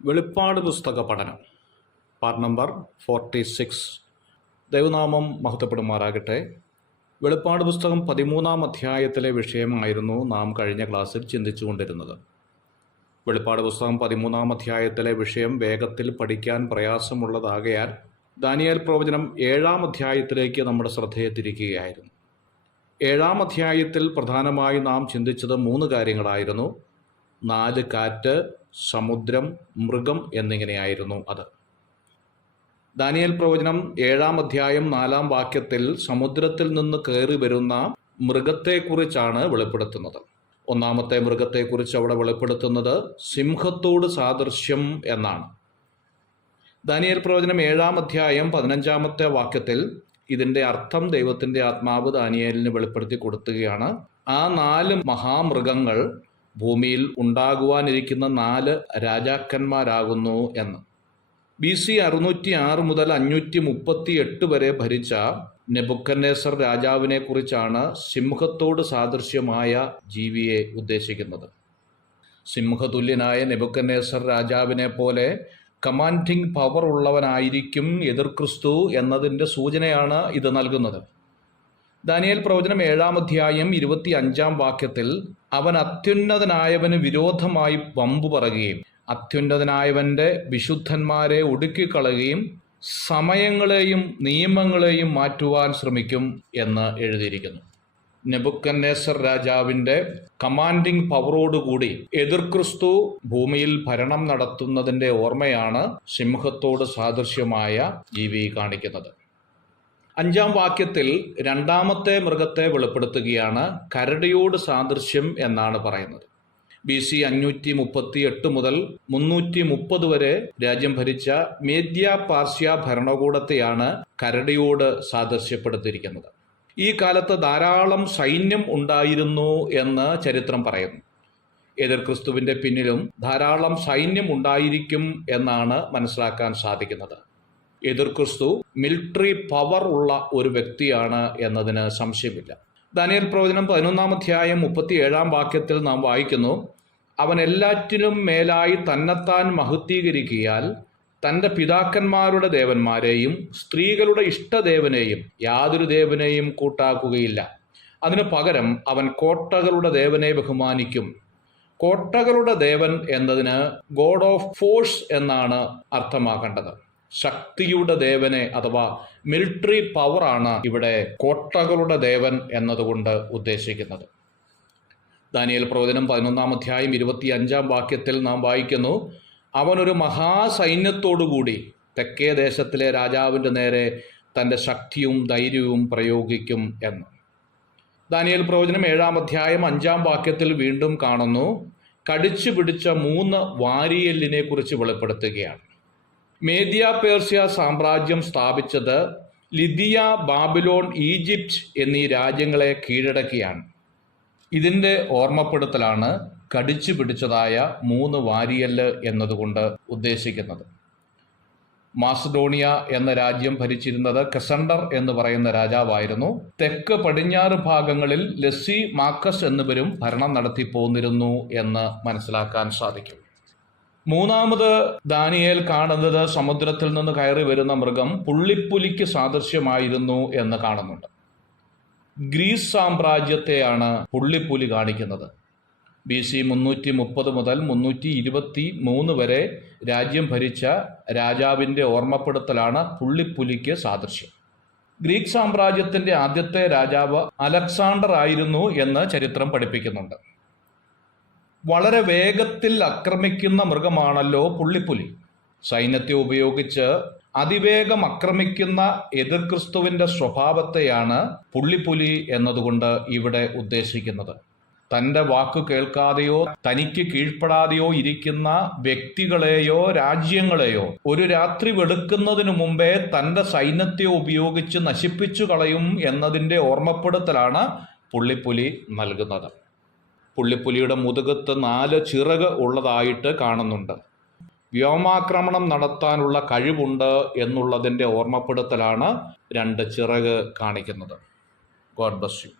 വെളിപ്പാട് പുസ്തക പഠനം പാർട്ട് നമ്പർ 46. ദൈവനാമം മഹത്വപ്പെടുമാറാകട്ടെ. വെളിപ്പാട് പുസ്തകം 13-ാം അധ്യായത്തിലെ വിഷയമായിരുന്നു നാം കഴിഞ്ഞ ക്ലാസ്സിൽ ചിന്തിച്ചുകൊണ്ടിരുന്നത്. വെളിപ്പാട് പുസ്തകം 13-ാം അധ്യായത്തിലെ വിഷയം വേഗത്തിൽ പഠിക്കാൻ പ്രയാസമുള്ളതാകയാൽ ദാനിയേൽ പ്രവചനം 7-ാം അധ്യായത്തിലേക്ക് നമ്മുടെ ശ്രദ്ധയെ തിരിക്കുകയായിരുന്നു. 7-ാം അധ്യായത്തിൽ പ്രധാനമായി നാം ചിന്തിച്ചത് 3 കാര്യങ്ങളായിരുന്നു. 4 കാറ്റ്, സമുദ്രം, മൃഗം എന്നിങ്ങനെയായിരുന്നു അത്. ദാനിയേൽ പ്രവചനം 7-ാം അധ്യായം 4-ാം വാക്യത്തിൽ സമുദ്രത്തിൽ നിന്ന് കയറി വരുന്ന മൃഗത്തെക്കുറിച്ചാണ് വെളിപ്പെടുത്തുന്നത്. 1-ാമത്തെ മൃഗത്തെക്കുറിച്ച് അവിടെ വെളിപ്പെടുത്തുന്നത് സിംഹത്തോട് സാദൃശ്യം എന്നാണ്. ദാനിയേൽ പ്രവചനം 7-ാം അധ്യായം 15-ാമത്തെ വാക്യത്തിൽ ഇതിൻ്റെ അർത്ഥം ദൈവത്തിൻ്റെ ആത്മാവ് ദാനിയേലിന് വെളിപ്പെടുത്തി കൊടുക്കുകയാണ്. ആ 4 മഹാമൃഗങ്ങൾ ഭൂമിയിൽ ഉണ്ടാകുവാനിരിക്കുന്ന 4 രാജാക്കന്മാരാകുന്നു എന്ന്. BC 606 മുതൽ 538 വരെ ഭരിച്ച നെബൂഖദ്നേസർ രാജാവിനെ കുറിച്ചാണ് സിംഹത്തോട് സാദൃശ്യമായ ജീവിയെ ഉദ്ദേശിക്കുന്നത്. സിംഹതുല്യനായ നെബൂഖദ്നേസർ രാജാവിനെ പോലെ കമാൻഡിങ് പവർ ഉള്ളവനായിരിക്കും എതിർ ക്രിസ്തു എന്നതിൻ്റെ സൂചനയാണ് ഇത് നൽകുന്നത്. ദാനിയേൽ പ്രവചനം 7-ാം അധ്യായം 25-ാം വാക്യത്തിൽ അവൻ അത്യുന്നതനായവന് വിരോധമായി വമ്പു പറയുകയും അത്യുന്നതനായവൻ്റെ വിശുദ്ധന്മാരെ ഒടുക്കിക്കളയുകയും സമയങ്ങളെയും നിയമങ്ങളെയും മാറ്റുവാൻ ശ്രമിക്കും എന്ന് എഴുതിയിരിക്കുന്നു. നെബൂഖദ്നേസർ രാജാവിൻ്റെ കമാൻഡിങ് പവറോടുകൂടി എതിർ ക്രിസ്തു ഭൂമിയിൽ ഭരണം നടത്തുന്നതിൻ്റെ ഓർമ്മയാണ് സിംഹത്തോട് സാദൃശ്യമായ ജീവി കാണിക്കുന്നത്. 5-ാം വാക്യത്തിൽ 2-ാമത്തെ മൃഗത്തെ വെളിപ്പെടുത്തുകയാണ്. കരടിയോട് സാദൃശ്യം എന്നാണ് പറയുന്നത്. BC 538 മുതൽ 330 വരെ രാജ്യം ഭരിച്ച മേദ്യ പാർസ്യ ഭരണകൂടത്തെയാണ് കരടിയോട് സാദൃശ്യപ്പെടുത്തിയിരിക്കുന്നത്. ഈ കാലത്ത് ധാരാളം സൈന്യം ഉണ്ടായിരുന്നു എന്ന് ചരിത്രം പറയുന്നു. എതിർ ക്രിസ്തുവിൻ്റെ പിന്നിലും ധാരാളം സൈന്യം ഉണ്ടായിരിക്കും എന്നാണ് മനസ്സിലാക്കാൻ സാധിക്കുന്നത്. എതിർ ക്രിസ്തു മിലിറ്ററി പവർ ഉള്ള ഒരു വ്യക്തിയാണ് എന്നതിന് സംശയമില്ല. ദാനിയേൽ പ്രവചനം 11-ാം അധ്യായം 37-ാം വാക്യത്തിൽ നാം വായിക്കുന്നു, അവൻ എല്ലാറ്റിനും മേലായി തന്നെത്താൻ മഹത്വീകരിക്കിയാൽ തൻ്റെ പിതാക്കന്മാരുടെ ദേവന്മാരെയും സ്ത്രീകളുടെ ഇഷ്ടദേവനെയും യാതൊരു ദേവനെയും കൂട്ടാക്കുകയില്ല. അതിനു പകരം അവൻ കോട്ടകളുടെ ദേവനെ ബഹുമാനിക്കും. കോട്ടകളുടെ ദേവൻ എന്നതിന് ഗോഡ് ഓഫ് ഫോഴ്സ് എന്നാണ് അർത്ഥമാക്കേണ്ടത്. ശക്തിയുടെ ദേവനെ അഥവാ മിലിറ്ററി പവറാണ് ഇവിടെ കോട്ടകളുടെ ദേവൻ എന്നതുകൊണ്ട് ഉദ്ദേശിക്കുന്നത്. ദാനിയേൽ പ്രവചനം 11-ാം അധ്യായം 25-ാം വാക്യത്തിൽ നാം വായിക്കുന്നു, അവനൊരു മഹാസൈന്യത്തോടുകൂടി തെക്കേ ദേശത്തിലെ രാജാവിൻ്റെ നേരെ തൻ്റെ ശക്തിയും ധൈര്യവും പ്രയോഗിക്കും എന്ന്. ദാനിയേൽ പ്രവചനം 7-ാം അധ്യായം 5-ാം വാക്യത്തിൽ വീണ്ടും കാണുന്നു, കടിച്ചു പിടിച്ച 3 വാരിയെല്ലിനെ കുറിച്ച് വെളിപ്പെടുത്തുകയാണ്. മേദ്യ പേർഷ്യ സാമ്രാജ്യം സ്ഥാപിച്ചത് ലിദിയ, ബാബിലോൺ, ഈജിപ്റ്റ് എന്നീ രാജ്യങ്ങളെ കീഴടക്കിയാണ്. ഇതിൻ്റെ ഓർമ്മപ്പെടുത്തലാണ് കടിച്ചു പിടിച്ചതായ 3 വാരിയല്ല് എന്നതുകൊണ്ട് ഉദ്ദേശിക്കുന്നത്. മാസഡോണിയ എന്ന രാജ്യം ഭരിച്ചിരുന്നത് കസണ്ടർ എന്ന് പറയുന്ന രാജാവായിരുന്നു. തെക്ക് പടിഞ്ഞാറ് ഭാഗങ്ങളിൽ ലെസ്സി, മാക്കസ് എന്നിവരും ഭരണം നടത്തി പോന്നിരുന്നു എന്ന് മനസ്സിലാക്കാൻ സാധിക്കും. 3-ാമത് ദാനിയേൽ കാണുന്നത് സമുദ്രത്തിൽ നിന്ന് കയറി വരുന്ന മൃഗം പുള്ളിപ്പുലിക്ക് സാദൃശ്യമായിരുന്നു എന്ന് കാണുന്നുണ്ട്. ഗ്രീസ് സാമ്രാജ്യത്തെയാണ് പുള്ളിപ്പുലി കാണിക്കുന്നത്. BC 330 മുതൽ 323 വരെ രാജ്യം ഭരിച്ച രാജാവിൻ്റെ ഓർമ്മപ്പെടുത്തലാണ് പുള്ളിപ്പുലിക്ക് സാദൃശ്യം. ഗ്രീക്ക് സാമ്രാജ്യത്തിൻ്റെ ആദ്യത്തെ രാജാവ് അലക്സാണ്ടർ ആയിരുന്നു എന്ന് ചരിത്രം പഠിപ്പിക്കുന്നുണ്ട്. വളരെ വേഗത്തിൽ ആക്രമിക്കുന്ന മൃഗമാണല്ലോ പുള്ളിപ്പുലി. സൈന്യത്തെ ഉപയോഗിച്ച് അതിവേഗം ആക്രമിക്കുന്ന എതിർ ക്രിസ്തുവിൻ്റെ സ്വഭാവത്തെയാണ് പുള്ളിപ്പുലി എന്നതുകൊണ്ട് ഇവിടെ ഉദ്ദേശിക്കുന്നത്. തൻ്റെ വാക്കു കേൾക്കാതെയോ തനിക്ക് കീഴ്പ്പെടാതെയോ ഇരിക്കുന്ന വ്യക്തികളെയോ രാജ്യങ്ങളെയോ ഒരു രാത്രി വെളുക്കുന്നതിനു മുമ്പേ തൻ്റെ സൈന്യത്തെ ഉപയോഗിച്ച് നശിപ്പിച്ചു കളയും എന്നതിൻ്റെ ഓർമ്മപ്പെടുത്തലാണ് പുള്ളിപ്പുലി നൽകുന്നത്. പുള്ളിപ്പുലിയുടെ മുതുകത്ത് 4 ചിറക് ഉള്ളതായിട്ട് കാണുന്നുണ്ട്. വ്യോമാക്രമണം നടത്താനുള്ള കഴിവുണ്ട് എന്നുള്ളതിൻ്റെ ഓർമ്മപ്പെടുത്തലാണ് 2 ചിറക് കാണിക്കുന്നത്. God bless you.